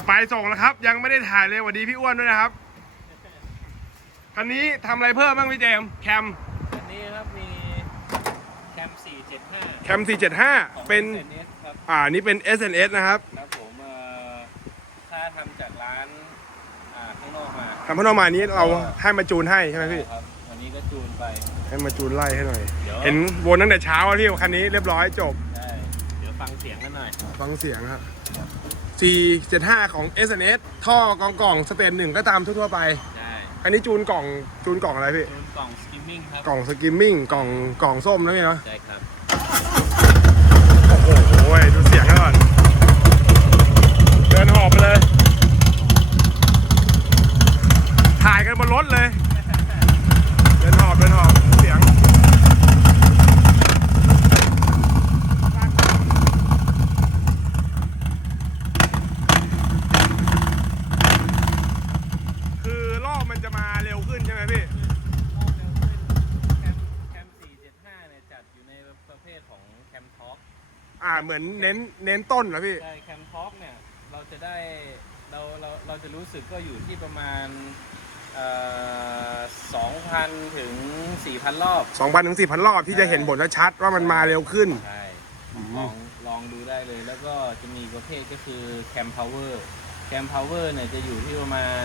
จะไปส่งแล้วครับ ยังไม่ได้ถ่ายเลยสวัสดีพี่อ้วนด้วยนะครับคันนี้ทำอะไรเพิ่มบ้างพี่เจมส์แคมอันนี้ครับมีแคม 475 แคม475 เป็นเนสครับอ่านี่เป็น SNS นะครับครับผมเอ่อถ้าทำจากร้านอ่าข้างนอกมาทำพันออกมานี้เราให้มาจูนให้ใช่ไหมพี่ ครับวันนี้ก็จูนไป ให้มาจูนไล่ให้หน่อย เดี๋ยว เห็นวนตั้งแต่เช้าอะพี่คันนี้เรียบร้อยจบได้เดี๋ยว ฟังเสียงกันหน่อย ฟังเสียงครับ 475 ของ SNS ท่อกองกล่องสเตนหนึ่งก็ตามทั่วๆไปได้อันนี้จูนกล่องจูนกล่องอะไรพี่จูนกล่องสกิมมิ่งครับ กล่องสกิมมิ่งกล่องกล่องส้มนะพี่เนาะ ใช่ครับ โอ้โหดูเสียงก่อน เดินหอบไปเลย ถ่ายกันบนรถเลย เดินหอบเดินหอบเสียง คือรอบมันจะมาเร็วขึ้นใช่ไหมพี่ แคมแคม 475 เนี่ยจัดอยู่ในประเภทของแคมท็อก อ่าเหมือนเน้นเน้นต้นนะพี่ ใช่แคมท็อกเนี่ยเราจะได้เราเราเราจะรู้สึกก็อยู่ที่ประมาณเอ่อ2,000ถึง4,000รอบ 2,000ถึง4,000 รอบที่จะเห็นผลชัดๆว่ามันมาเร็วขึ้น ใช่ลองลองดูได้เลยแล้วก็จะมีประเภทก็คือแคมพาวเวอร์แคมพาวเวอร์เนี่ยจะอยู่ที่ประมาณ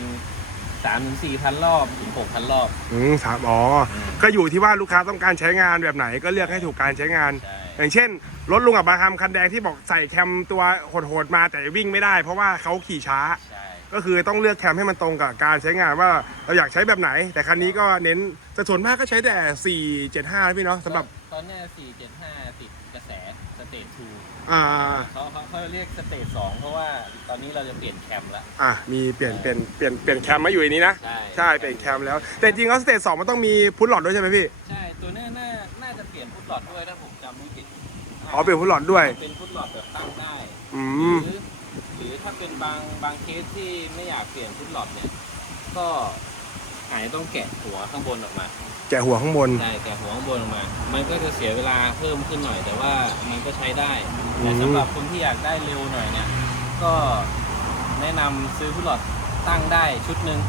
3ถึง4,000รอบถึง6,000รอบ อืมสามอ๋อ ก็อยู่ที่ว่าลูกค้าต้องการใช้งานแบบไหนก็เลือกให้ถูกการใช้งาน ใช่ อย่างเช่น รถลุงอับบราฮัมคันแดงที่บอกใส่แคมตัวโหดๆมาแต่วิ่งไม่ได้ เพราะว่าเขาขี่ช้า ใช่ก็คือต้องเลือกแคมให้มันตรงกับการใช้งานว่าเราอยากใช้แบบไหน แต่คันนี้ก็เน้นแต่ส่วนมากก็ใช้แต่ 475นะพี่เนาะสำหรับตอนเนี้ย475ติดกระแสสเตจอ่า2เขาเขาเขาเรียกสเตจ2เพราะว่าตอนนี้เราจะเปลี่ยนแคมแล้ว อะมีเปลี่ยนเปลี่ยนเปลี่ยนเปลี่ยนแคมมาอยู่ในนี้นะใช่ ใช่เปลี่ยนแคมแล้วแต่จริงๆแล้วสเตจสองมันต้องมีพุทหลอดด้วยใช่ไหมพี่ ใช่ ตัวเนี้ยน่าน่าจะเปลี่ยนฟุตหลอดด้วยถ้าผมจำไม่ผิด อ๋อเปลี่ยนพุทหลอดด้วย เป็นฟุตหลอดแบบตั้งได้อืม หรือหรือถ้าเป็นบางบางเคสที่ไม่อยากเปลี่ยนฟุตหลอดเนี่ย ก็อาจจะต้องแกะหัวข้างบนออกมาแกะหัวข้างบนใช่แกะหัวข้างบนออกมา มันก็จะเสียเวลาเพิ่มขึ้นหน่อย แต่ว่ามันก็ใช้ได้ แต่สำหรับคนที่อยากได้เร็วหน่อยเนี่ย ก็แนะนำซื้อฟุตหลอดตั้งได้ชุดหนึ่ง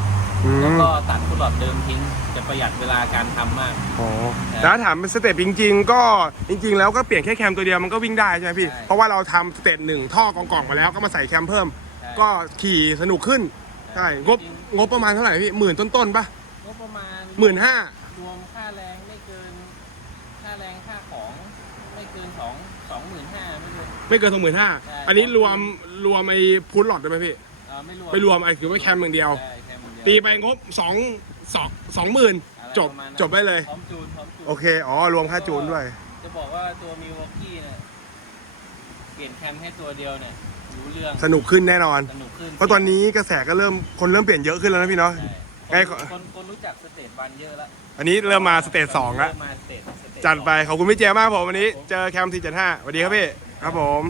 อืแล้วมก็ตัดฟุตหลอดเดิมทิ้ง จะประหยัดเวลาการทำมากอ๋อแล้วถามเป็นสเต็ปจริง ๆ ก็จริง ๆ แล้วก็เปลี่ยนแค่แคมตัวเดียวมันก็วิ่งได้ใช่ไหมพี่ ใช่ เพราะว่าเราทำสเต็ปหนึ่งท่อกองๆมาแล้วก็มาใส่แคมเพิ่ม ใช่ก็ขี่สนุกขึ้น ใช่งบจริงงบประมาณเท่าไหร่พี่หมื่นต้นๆปะๆงบประมาณหมื่นห้ารวมค่าแรงไม่เกิน ค่าแรงค่าของไม่เกินสองสองหมื่นห้าไม่เกิน ไม่เกินสองหมื่นห้าใช่อันนี้รวมรวมไอ้พุทหลอดได้ไหมพี่ เอ่อไม่รวมไปรวมไอ้คือว่าแคมอย่างเดียว ใช่ แค่หมื่นเดียวตีไปงบสองสองสองหมื่นอะไรจบประมาณนั้นจบได้เลย พร้อมจูนพร้อมจูนโอเค อ๋อ รวมค่าจูนด้วย จะบอกว่าตัวมิวอกกี้เนี่ยเปลี่ยนแคมให้ตัวเดียวเนี่ยรู้เรื่องสนุกขึ้นแน่นอน สนุกขึ้นเพราะตอนนี้กระแสก็เริ่มคนเริ่มเปลี่ยนเยอะขึ้นแล้วนะพี่เนาะ ใช่ไงคนคนคนรู้จักสเตจวันเยอะแล้วอันนี้เริ่มมาสเตจสองแล้วเริ่มมาสเตจสเตจจัดไปสองขอบคุณพี่เจมากผมวันนี้ เจอแคม475สวัสดีครับพี่ ครับผม